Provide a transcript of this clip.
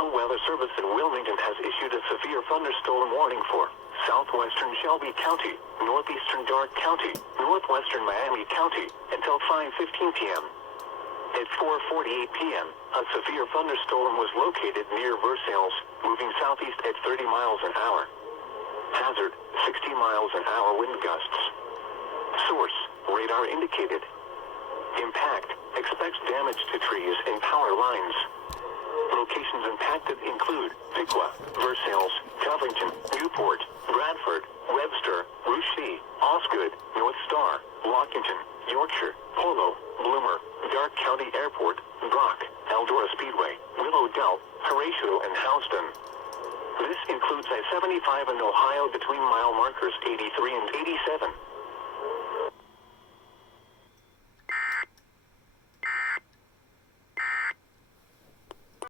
National Weather Service in Wilmington has issued a severe thunderstorm warning for southwestern Shelby County, northeastern Darke County, northwestern Miami County, until 5:15 p.m. At 4:48 p.m., a severe thunderstorm was located near Versailles, moving southeast at 30 miles an hour. Hazard, 60 miles an hour wind gusts. Source, radar indicated. Impact, expects damage to trees and power lines. Locations impacted include Piqua, Versailles, Covington, Newport, Bradford, Webster, Russia, Osgood, North Star, Lockington, Yorkshire, Polo, Bloomer, Darke County Airport, Brock, Eldora Speedway, Willow Dell, Horatio and Houston. This includes I-75 in Ohio between mile markers 83 and 87.